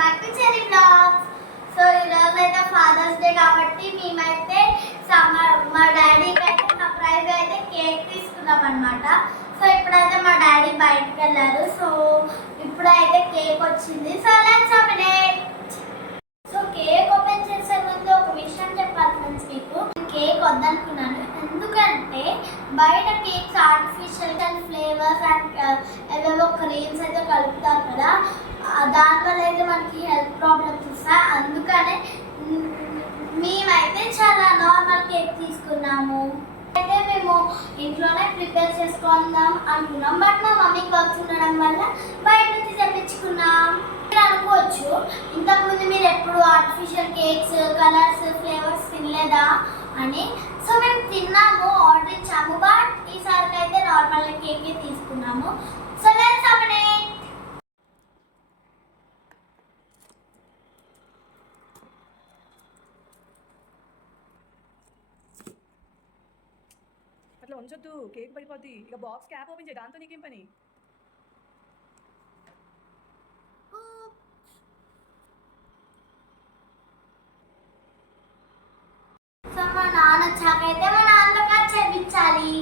Back to Cherry blogs. So ఈరోజు అయితే fathers day కాబట్టి మేమైతే మా డాడీకి అయితే సర్ప్రైజ్ అయితే కేక్ తీసుకున్నాం అనమాట. సో ఇప్పుడైతే మా డాడీ బయటకు వెళ్ళారు. సో ఇప్పుడైతే కేక్ వచ్చింది. So let's open it. So cake open చేసే ముందు ఒక విషయం చెప్పాలి ఫ్రెండ్స్, మీకు కేక్ వద్దనుకున్నాను. ఎందుకంటే బయట కేక్స్ ఆర్టిఫిషియల్ ఫ్లేవర్స్ అండ్ ఏవేవో క్రీమ్స్ అయితే కలుపుతారు కదా, దానివల్ల అయితే మనకి హెల్త్ ప్రాబ్లమ్స్ వస్తాయి. అందుకనే మేమైతే చాలా నార్మల్ కేక్ తీసుకున్నాము. అయితే మేము ఇంట్లోనే ప్రిపేర్ చేసుకుందాం అనుకున్నాం, బట్ మా మమ్మీకి వర్క్స్ ఉండడం వల్ల బయట నుంచి తెప్పించుకున్నాం. మీరు అనుకోవచ్చు, ఇంతకుముందు మీరు ఎప్పుడు ఆర్టిఫిషియల్ కేక్స్, కలర్స్, ఫ్లేవర్స్ తినలేదా అని. సో మేము తిన్నాము, ఆర్డర్ ఇచ్చాము, బట్ ఈసారికి అయితే నార్మల్ కేకే తీసుకున్నాము. So let's open it. అట్లా ఉంచొద్దు, కేక్ పడిపోద్ది. ఇక బాక్స్ క్యాప్ ఓపెన్ చేయి, దాంతో నీకేం పని? సో మా నాన్న వచ్చాకైతే మా నాన్నతో చేపించాలి.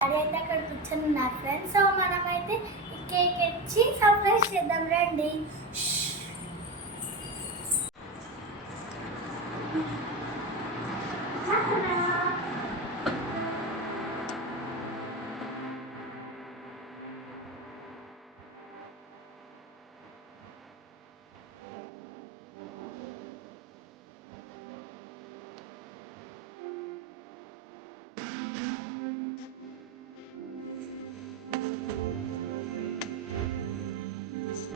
డాడీ అయితే అక్కడ కూర్చొని ఉన్నారు ఫ్రెండ్స్. సో మనమైతే ఈ కేక్ ఇచ్చి సర్ప్రైజ్ చేద్దాం రండి.